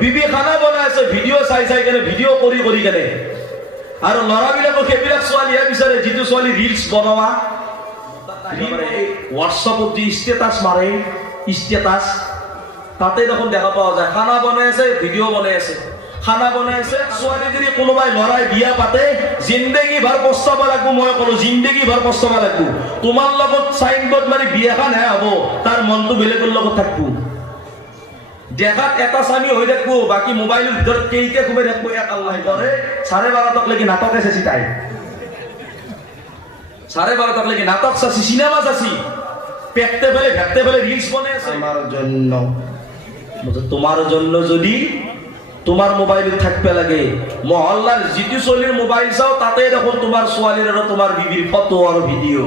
বিবি খানা বনাই আছে ভিডিঅ' চাই চাই কেনে ভিডিঅ' কৰি কৰি কেনে আৰু ল'ৰাবিলাকক সেইবিলাক ছোৱালীহে বিচাৰে যিটো ছোৱালী ৰিলছ বনোৱা হোৱাটছআপত যি ষ্টেটাছ মাৰে ষ্টেটাছ তাতে দেখোন দেখা পোৱা যায় খানা বনাই আছে ভিডিঅ' বনাই আছে খানা বনাই আছে ছোৱালী যদি কোনোবাই ল'ৰাই বিয়া পাতে জিন্দগী ভৰ পস্তাব লাগিব মই ক'লো জিন্দগী ভৰ পস্তাব লাগিব তোমাৰ লগত চাইনবোৰ্ড মাৰি বিয়াখন হে হ'ব তাৰ মনটো বেলেগৰ লগত থাকিব দেখাত এটা স্বামী হৈ থাকিব বাকী মোবাইলৰ ভিতৰত কেইটা সোমাই থাকিব এক আল্লাহ কৰে 12:30 লৈকে নাটকে চাইছি তাই 12:30 লৈকে নাটক চাইছি সিনেমা চাইছি পেটতে ফেলে রিলস বনে আছে তোমার জন্য যদি তোমার মোবাইল থাকবে লাগে মহল্লার যিটো চলির মোবাইল চাও তাতে দেখোন তোমার ছোৱালীৰ আৰু তোমাৰ বিবিৰ ফটো আৰু ভিডিও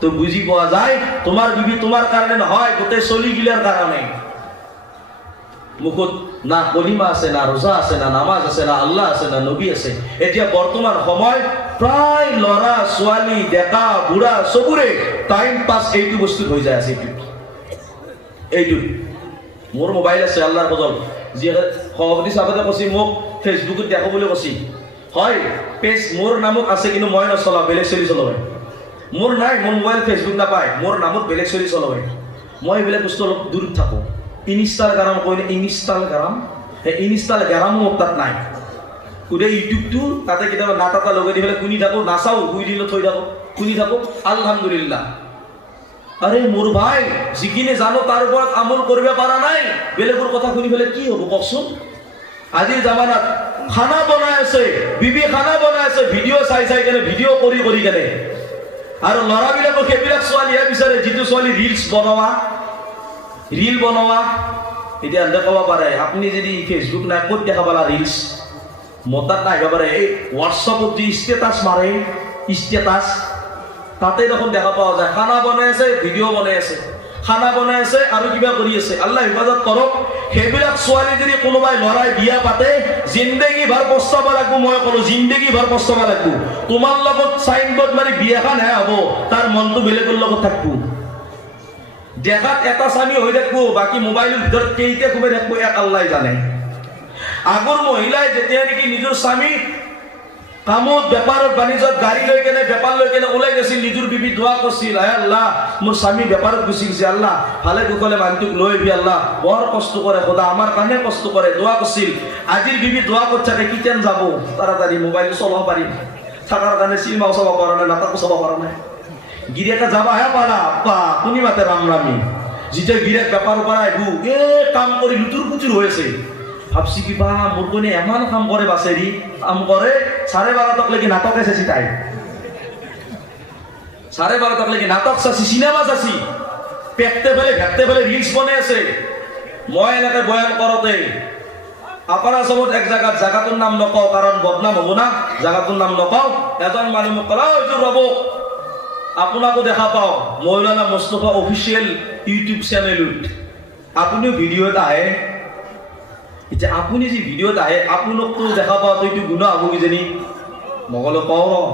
তো বুঝি পাওয়া যায় তোমার বিবি তোমার কারণে নহয় গোটে চলি গিলার কারণে মুখত না কলিমা আছে না রোজা আছে না নামাজ আছে না আল্লাহ আছে না নবী আছে এতিয়া বর্তমান সময় প্রায় লড়া ছোৱালী ডেকা বুঢ়া সবুরে টাইম পাস এইটো বস্তু হৈ যায় আছে এইটো মোর মোবাইল আছে আল্লাহর বদল যে সভাপতি সাহেবে কৈছি মোক ফেসবুকত দেখো বলে কৈছি হয় পেজ মোর নামত আছে কিন্তু মই নচলাও বেলেগ চলি চলায় মোর নাই মোর মোবাইল ফেসবুক নাপায় মোর নামত বেলেগ চলি চলায় মই বেলেগ বস্তু অলপ দূর থাকো ইনস্টাগ্রাম কইলে ইনস্টাগ্রাম মোৰ তাত নাই কুদে ইউটিউবটো তাতে কেতিয়াবা নাটাটা লগাই দি পেলাই শুনি থাকো নাচাও শুই দিলে থৈ থাকো শুনি থাকো আলহামদুলিল্লাহ আরে মোর ভাই যিকিনে জানো তার উপর আমল করবে পারা নাই বেলেগৰ কথা শুনি পেলাই কি হ'ব কওকচোন আজিৰ জামানাত খানা বনাই আছে বিবি খানা বনাই আছে ভিডিঅ' চাই চাই কেনে ভিডিঅ' কৰি কৰি কেনে আৰু ল'ৰাবিলাকক সেইবিলাক ছোৱালীহে বিচাৰে যিটো ছোৱালী ৰিলছ বনোৱা এতিয়া দেখাব পাৰে আপুনি যদি ফেসবুক নাই ক'ত দেখা পালা ৰিলছ মতাত নাই পাৰে এই হোৱাটছআপত যি ষ্টেটাছ মাৰে ষ্টেটাছ তাতে দেখোন দেখা পাওয়া যায় খানা বনাই আছে ভিডিঅ' বনাই আছে খানা বনাই আছে আৰু কিবা কৰি আছে আল্লাহ হিফাজত কৰক সেইবিলাক ছোৱালী যদি কোনোবাই ল'ৰাই বিয়া পাতে জিন্দগী ভৰ পস্তাব লাগিব মই ক'লো জিন্দগী ভৰ পস্তাব লাগিব তোমাৰ লগত চাইনবোৰ্ড মাৰি বিয়াখন হে হ'ব তাৰ মনটো বেলেগৰ লগত থাকিব দেখাত এটা স্বামী হৈ থাকিব বাকী মোবাইলৰ ভিতৰত কেইটা সোমাই থাকিব এক আল্লাহ জানে আগৰ মহিলাই যেতিয়া নেকি নিজৰ স্বামী কামত বেপাৰত বাণিজ্যত গাড়ী লৈ কেনে বেপাৰ লৈ কেনে ওলাই গৈছিল নিজৰ বিবি দোৱা কৰিছিল হে আল্লাহ মোৰ স্বামী বেপাৰত গুচি গৈছে আল্লাহ ভালে কুশলে মানুহটোক লৈ আহিবি আল্লাহ বৰ কষ্ট কৰে খোদা আমাৰ কাৰণে কষ্ট কৰে দোৱা কৰিছিল আজিৰ বিবি দোৱা কৰি থাকে কিতেন যাব তাড়াতাড়ি মোবাইল চলাব পাৰিম থাকাৰ কাৰণে চিনেমাও চাব পৰা নাই নাটকো চাব পৰা নাই গিৰিয়েকে যাবাহে পাৰা পা কোনি মাতে ৰামৰামী যেতিয়া গিৰিয়েক বেপাৰৰ পৰা আহিব কাম কৰি লুতুৰ পুতুৰ হৈ আছে ভাবছি কিবা মোৰ কোনে এমান কাম কৰে বাছেৰি কাম কৰে 12:30 লৈকে নাটকে চাইছি তাই 12:30 লৈকে নাটক চাইছি সিনেমা চাইছি পেটতে ফেলে রিলস বনাই আছে মই এনেকে বয়ান কৰোতে আপনাৰা সবত এক জায়গাটোৰ নাম নকওঁ কাৰণ বদনাম হ'ব না জায়গাটোৰ নাম নকওঁ এজন মানুহ মোক ক'লা এইটো ৰ'ব আপোনাকো দেখা পাওঁ মৌলানা মুস্তাফা অফিচিয়েল ইউটিউব চেনেলত আপুনিও ভিডিঅ'ত আহে এতিয়া আপুনি যে ভিডিঅ'ত আহে আপোনাকতো দেখা পাওঁ এইটো গুণা হ'ব কিজানি মগলে কওঁ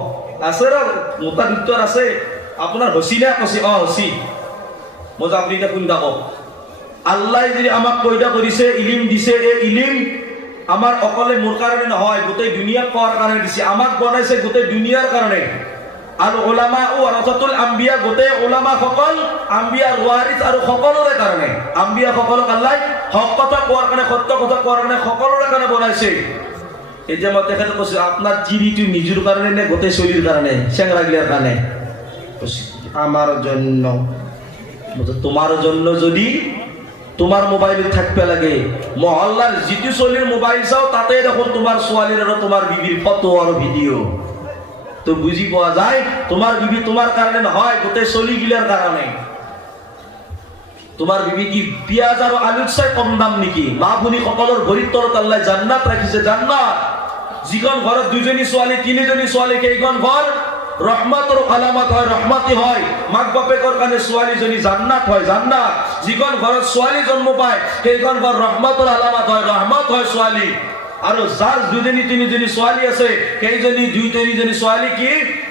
আছে ৰ মোটা উত্তৰ আছে আপোনাৰ হচি নে কৈছে হচি মই যে আপুনি এতিয়া শুনি থাকক আল্লাহ যদি আমাক পয়দা কৰিছে ইলিম দিছে এই ইলিম আমাৰ অকলে মোৰ কাৰণে নহয় গোটেই দুনিয়াক কোৱাৰ কাৰণে দিছে আমাক বনাইছে গোটেই দুনিয়াৰ কাৰণে আল উলামা ওয়াৰাসাতুল আম্বিয়া গোটেই উলামা সকল আম্বিয়াৰ ওয়াৰিস আৰু সকলোৰে কাৰণে আম্বিয়া সকলক আল্লাহ হক কথা কোৱাৰ কাৰণে সত্য কথা কোৱাৰ কাৰণে সকলোৰে কাৰণে বনাইছে এতিয়া মই তেখেতক কৈছো আপোনাৰ জিৰিটো নিজৰ কাৰণে নে গোটেই চলিৰ কাৰণে চেংৰাগিলাৰ কাৰণে আমাৰ জন্য তোমাৰ জন্য যদি তোমাৰ মোবাইল থাকবে লাগে মহল্লাৰ যিটো চলিৰ মোবাইল চাও তাতে দেখোন তোমাৰ ছোৱালীৰ আৰু তোমাৰ বিবিৰ ফটো আৰু ভিডিও তো বুঝি পাওয়া যায় তোমার বিবি তোমার কারণে নহয় গোটে চলি গিলার কারণে তোমার বিবি কি পিয়াজ আর আলুর চাই কম দাম নেকি মা ভনী সকলের ভরির তলত আল্লাহ জান্নাত রাখিছে জান্নাত যিখন ঘৰত দুজনী ছোৱালী তিনিজনী ছোৱালী কেইখন ঘৰ ৰহমতৰ আলামত হয় ৰহমতি হয় মাক বাপেকৰ কাৰণে ছোৱালীজনী জান্নাত হয় জান্নাত যিখন ঘৰত ছোৱালী জন্ম পায় সেইখন ঘৰ ৰহমতৰ আলামত হয় ৰহমত হয় ছোৱালী আৰু যাৰ দুজনী তিনিজনী ছোৱালী আছে সেইজনী দুই তিনিজনী ছোৱালী কি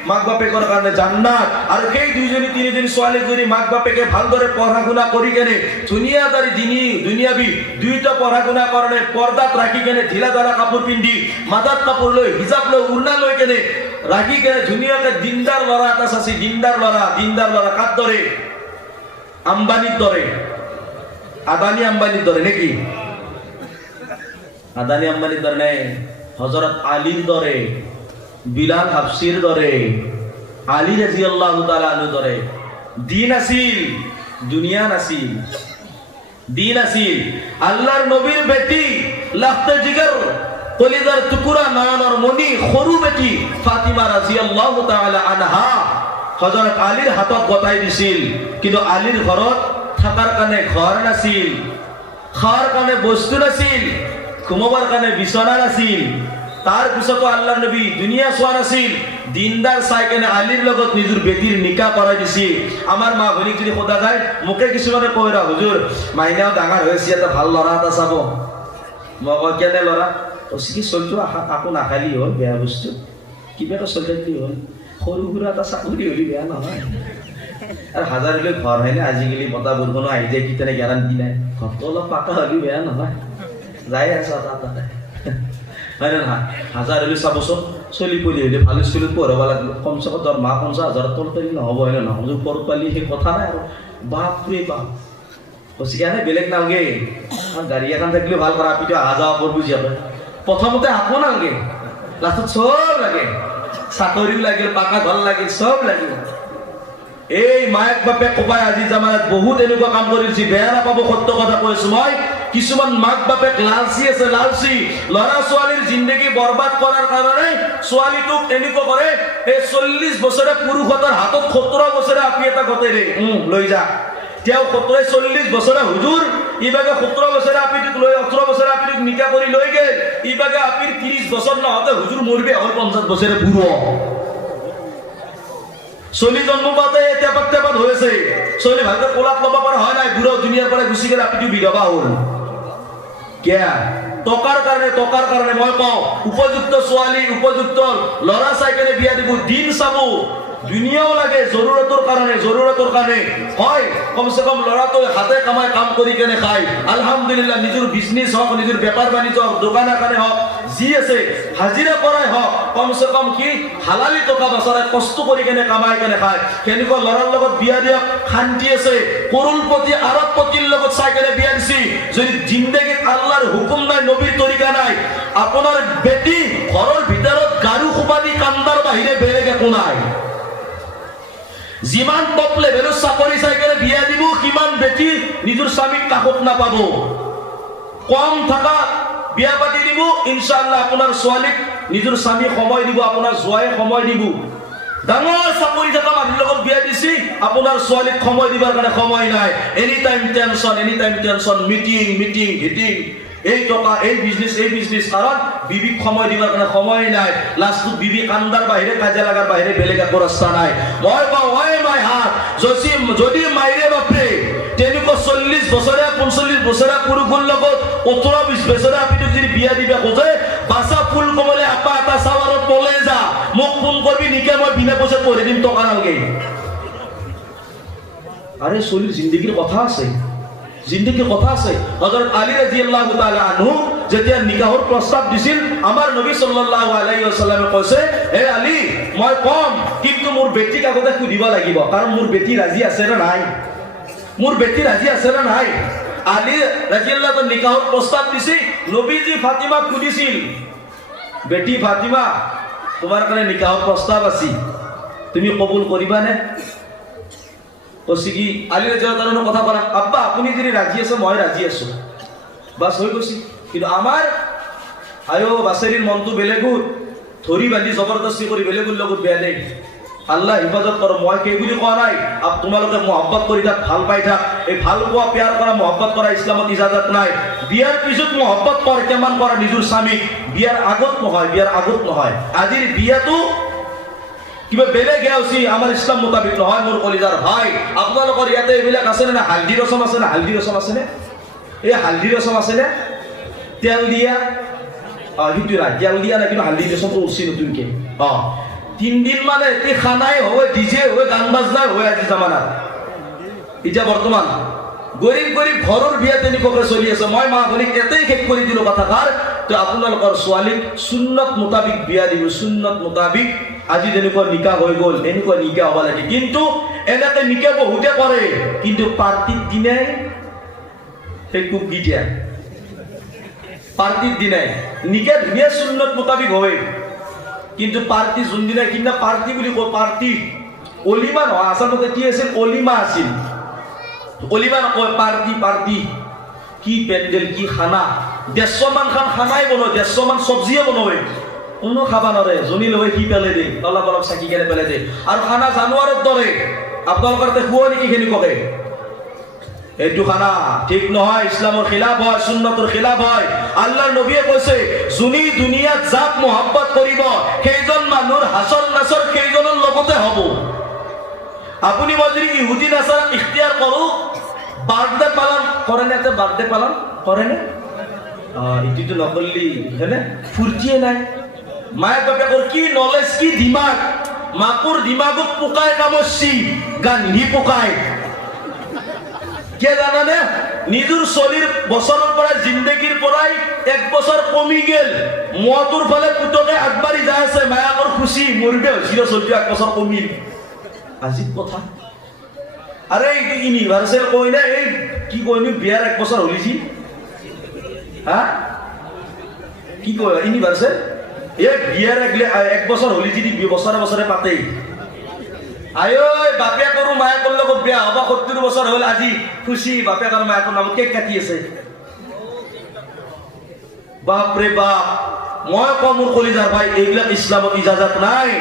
মাক বাপেকৰ কাৰণে জান্নাত। আৰু সেই দুইজনী তিনিজনী ছোৱালীক যদি মাক বাপেকে ভালদৰে পঢ়া শুনা কৰি কেনে ধুনীয়া তাৰি দুনিয়াবি দুইটা পঢ়া শুনা কাৰণে পৰ্দাত ৰাখি কেনে ঢিলা ঢালা কাপোৰ পিন্ধি মাথাত কাপোৰ লৈ হিজাব লৈ উৰ্ণা লৈ কেনে ৰাখি কেনে ধুনীয়াকে দিনদাৰ ল'ৰা এটা চাচি দিনদাৰ ল'ৰা কাৰ দৰে আম্বানিৰ দৰে আদানী আম্বানিৰ দৰে নেকি আদানী আম্বানিৰ দৰে নাই হযৰত আলীৰ দৰে বিলাল হাফসিৰ দৰে আলী ৰাদিয়াল্লাহু তাআলা আনহু দৰে দিন আছিল দুনিয়া নাছিল দিন আছিল আল্লাহৰ নবীৰ বেটি লাখতে জিগৰ কলিজাৰ টুকুৰা নয়নেৰ মণি সৰু বেটি ফাতিমা ৰাদিয়াল্লাহু তাআলা আনহা হযৰত আলীৰ হাতত গতাই দিছিল কিন্তু আলীৰ ঘৰত থাকাৰ কাৰণে ঘৰ নাছিল খাৱাৰ কাৰণে বস্তু নাছিল ঘুমাবৰ কাৰণে বিছনা নাছিল তাৰ পিছতো আল্লাহৰ নবী দুনিয়া চোৱা নাছিল দিনদাৰ চাই কেনে আলীৰ লগত নিজৰ বেটিৰ নিকাহ কৰাই দিছিল আমাৰ মা ভনীক যদি সোধা যায় মোকে কিছুমানে কয় ৰা হুজুৰ মাইনাও ডাঙৰ হৈছে এটা ভাল ল'ৰা এটা চাব মই কওঁ কেনে ল'ৰা কি চলটো আকৌ নাখালি হ'ল বেয়া বস্তু কিবা এটা চলটো হ'ল সৰু সুৰা এটা চাকৰি হ'লে বেয়া নহয় আৰু হাজাৰ হ'লে ঘৰ হয়নে আজিকালি বতাহ বৰষুণো আহি যায় কি তেনে গেৰাণ্টি নাই ঘৰটো অলপ পাকা হ'লে বেয়া নহয় যাই আছে তাতে হয় না হাজাৰ হ'লে চাবচোন চলি পলি হ'লে ভাল স্কুলত পঢ়াব লাগিব কমচে কম দৰমহা 50,000 তলত নহ'ব হয় নে নহয় ওপৰত পালি সেই কথা নাই আৰু বাপৰে বাপ সেইকাৰণে বেলেগ নালাগে গাড়ী এখন থাকিলে ভাল কৰা আপিটো অহা যোৱা কৰিব বুজি পায় প্ৰথমতে আকৌ নালাগে লাষ্টত চব লাগে চাকৰিও লাগিল পাকা ঘৰ লাগিল চব লাগিল এই মায়েক বাপে কবাই আজি জামানাত বহুত এনেকুৱা কাম কৰিছে বেয়া নাপাব সত্য কথা কৈছো মই কিছুমান মাক বাপেক লালচি আছে লালচি ল'ৰা ছোৱালীৰ জিন্দগী বৰবাদ কৰাৰ কাৰণে ছোৱালীটোক এনেকুৱা কৰে এই 40 বছৰে পুৰুষৰ হাতত 17 বছৰে আপি এটা গতাই দে লৈ যা তেওঁ 40 বছৰে হুজুৰ ইবাগে 17 বছৰে আপিটোক লৈ 18 বছৰে আপিটোক নিকা কৰি লৈ গেল ইবাগে আপিৰ 30 বছৰ নহতে হুজুৰ মৰবে হ'ল 50 বছৰে বুঢ়ো চলি জন্ম পাতে টেপাত হয়েছে চলি ভালকে কোলাপ লব পারা হয় নাই বুড়ো দুনিয়ার পরে গুছি গেলে আপনি বিধবা হল কিয়া টকাৰ কাৰণে মই কওঁ উপযুক্ত ছোৱালী উপযুক্ত ল'ৰা চাই কেনে বিয়া দিব দিন চাব দুনিয়াও লাগে জৰুৰতৰ কাৰণে হয় কমসে কম ল'ৰাটো হাতে কামাই কাম কৰি কেনে খায় আলহামদুলিল্লাহ নিজৰ বিজনেস হওক নিজৰ বেপাৰ বাণিজ্য হওক দোকানৰ কাৰণে হওক যি আছে হাজিৰা কৰাই হওক কমসে কম কি হালালি টকা বছৰে কষ্ট কৰি কেনে কামাই কেনে খায় কেনেকুৱা ল'ৰাৰ লগত বিয়া দিয়ক শান্তি আছে কৰোলপতি আৰবপতিৰ লগত চাই কেনে বিয়া দিছি যদি জিন্দগীত আল্লাহৰ হুকুম নাই নবীৰ তৰিকা নাই আপোনাৰ বেটি ঘৰৰ ভিতৰত গাৰু খুবাদি কান্দাৰ বাহিৰে বেলেগ একো নাই যিমান টপ লেভেলৰ চাকৰি চাই কেনে বিয়া দিব কিমান বেটি নিজৰ স্বামীক কাকত নাপাব কম থাকা বিয়া পাতি দিব ইনশাআল্লাহ আপোনাৰ ছোৱালীক নিজৰ স্বামী সময় দিব আপোনাৰ জোৱাই সময় দিব ডাঙৰ চাকৰি থকা মানুহৰ লগত বিয়া দিছি আপোনাৰ ছোৱালীক সময় দিবৰ কাৰণে সময় নাই any time tension meeting hitting এই টকা এই বিজনেস কাৰণ বিবিক সময় দিবৰ কাৰণে সময় নাই লাষ্টত বিবি কান্দাৰ বাহিৰে কাজা লাগাৰ বাহিৰে বেলেগ একো ৰাস্তা নাই মই কওঁ হয় মাই হাত যদি মাইৰে বাপৰে তেনেকুৱা 40 বছৰীয়া 45 বছৰীয়া পুৰুষৰ লগত 18-20 বছৰীয়া আপুনি যদি বিয়া দিবা খোজে বাছা ফুল কমলে আপা এটা চাৱাৰত পলে যা মোক ফোন কৰবি নিকে মই বিনা পইচাত পঢ়ি দিম টকা নালগে আৰে চলিৰ জিন্দগীৰ কথা আছে হযৰত আলী ৰাদিয়াল্লাহু তাআলা আনহু যেতিয়া নিকাহৰ প্ৰস্তাৱ দিছিল আমাৰ নবী সাল্লাল্লাহু আলাইহি ওয়াসাল্লামে কৈছে হে আলী মই কম কিন্তু মোৰ বেটিক আগতে খুদিব লাগিব কাৰণ মোৰ বেটি ৰাজি আছে না নাই আলী ৰাদিয়াল্লাহু তাআলা নিকাহৰ প্ৰস্তাৱ দিছিল নবীজি ফাতিমা খুদিছিল বেটি ফাতিমা তোমাৰ কাৰণে নিকাহৰ প্ৰস্তাৱ আছে তুমি কবুল কৰিবানে কি আলী ৰাদিয়াল্লাহু কথা কৰা আব্বা আপনি যদি ৰাজি আছে মই ৰাজি আছো বাস হৈ গৈছি কিন্তু আমাৰ বাছেৰিৰ মনটো বেলেগুত ধৰি বান্ধি জবৰদস্তি কৰি বেলেগুৰ লগত বেয়া দেই আল্লাহ হিফাজত কৰ মই কেই বুলি কোৱা নাই তোমালোকে মহব্বত কৰি থাক ভাল পাই থাক এই ভাল পোৱা প্যাৰ কৰা মহব্বত কৰা ইছলামত ইজাজত নাই বিয়াৰ পিছত মহব্বত কৰ কেমান কৰা নিজৰ স্বামীক বিয়াৰ আগত নহয় আজিৰ বিয়াটো কিবা বেলেগ আছে আমাৰ ইছলাম মোতাবিক নহয় মোৰ কলিজাৰ ভাই আপোনালোকৰ ইয়াতে এইবিলাক আছে না হালদি ৰসম আছে না এই হালদি ৰসম আছে নে তেল দিয়া হিটো তেল দিয়া না কিন্তু হালদি ৰসমটো উঠছি নতুনকে 3 দিন মানে এটি খানাই হয় ডিজে হয় গান বাজনাই হয় আজি জামানাত এতিয়া বৰ্তমান গৰিব গৰিব ঘৰৰ বিয়া তেনেকুৱাকৈ চলি আছে মই মা ভনীক এতেই শেষ কৰি দিলো কথাষাৰ তো আপোনালোকৰ ছোৱালীক সুন্নত মোতাবিক বিয়া দিব সুন্নত মোতাবিক আজি যেনেকুৱা নিকাহ হৈ গ'ল এনেকুৱা নিকাহ হ'ব লাগে কিন্তু এনেকে নিকাহ বহুতে কৰে কিন্তু পাৰ্টিৰ দিনাই সেই কুক গীতিয়া পাৰ্টিৰ দিনাই নিকাহ ধুনীয়া সুন্নত মোতাবিক হয় কিন্তু পাৰ্টি যোনদিনা কিনা পাৰ্টি বুলি কয় পাৰ্টি অলিমা নহয় আচলতে কি আছিল অলিমা আছিল অলিমা নকয় পাৰ্টি পাৰ্টি কি পেণ্ডেল কি খানা 150 মান খানাই বনায় 150 মান চব্জিয়ে বনায় কোনো খাবা নৰে জনি লৈ কি পেলাই দে অলপ অলপ চাকি কেনে পেলাই দে আৰু খানা জানুৱাৰৰ দৰে আপোনালোকৰ তাতে খোৱা নেকি খেলি ককে এইটো খানা ঠিক নহয় ইছলামৰ খিলাফ হয় সুন্নতৰ খিলাফ হয় আল্লাহৰ নবীয়ে কৈছে জুনি দুনিয়াত যাক মোহাব্বত কৰিব সেইজন মানুহৰ হাসৰ নাসৰ সেইজনৰ লগতে হ'ব আপুনি মই যদি ইহুদি নাসাৰা ইখতিয়াৰ কৰো বাৰ্থডে পালন কৰে না বাৰ্থডে পালন কৰে না ইটো নকৰলি হয়নে ফুৰ্তিয়ে নাই মায়ে বাপেকৰ কি নলেজ কি দিমাগ মাকুৰ দিমাগত পোকাই কামচি গান্ধী পোকাই কে জানানে নিজুৰ চলিৰ বছৰৰ পৰা জিন্দগীৰ পৰাই 1 বছৰ কমি গেল মতুৰ ফালে পুতকে আগবাঢ়ি যায় আছে মায়াকৰ খুশি মৰবে হৈছিল চলিটো 1 বছৰ কমিল আজিব কথা আরে এইটো ইউনিভার্সাল কই না এই কি কইনি বিয়ার 1 বছর হলিছি হ্যাঁ কি কই ইউনিভার্সাল এই বিয়ার 1 বছর হলিছি দি বছরে বছরে পাতে আয়ো বাপে করু মায়া কর লগত বিয়া হবা 70 বছর হল আজি খুশি বাপে আর মায়া কর নাম কেক কাটি আছে বাপ রে বাপ মই কমুর কলিজার ভাই এইগুলা ইসলামত ইজাজত নাই